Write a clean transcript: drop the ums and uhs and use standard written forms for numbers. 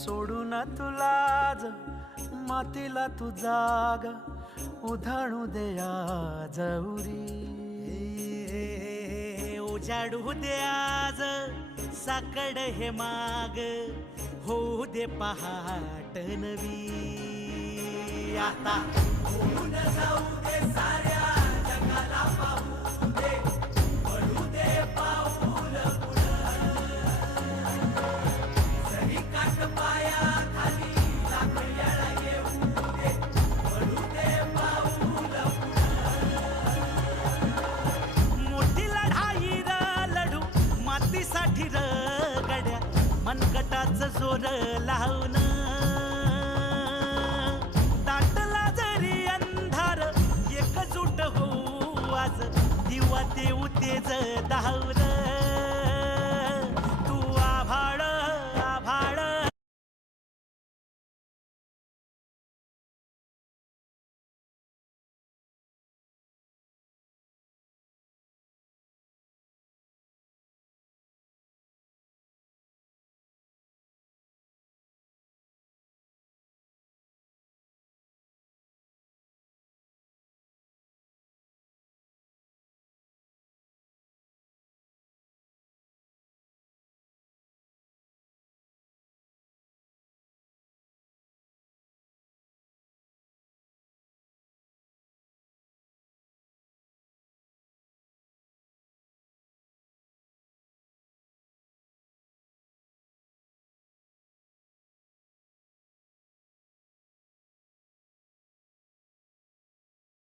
सोडून तुलाज मातीला तू जाग उधाणू दे आज उरी. उजाडू दे आज साकड हे माग होऊ दे पहाट नवी. आता होऊन जाऊ दे साऱ्या जगाला पाहू दे पडू दे पाऊल पुढं. जरी काट पाया खाली लाकड्याला येऊ दे पडू दे पाऊल पुढं. मोठी लढाई र लढू मातीसाठी र गड्या मनगटाच जोर लावून. दाटला जरी अंधार एकजूट होऊ आज दिवा देऊ तेज धावून.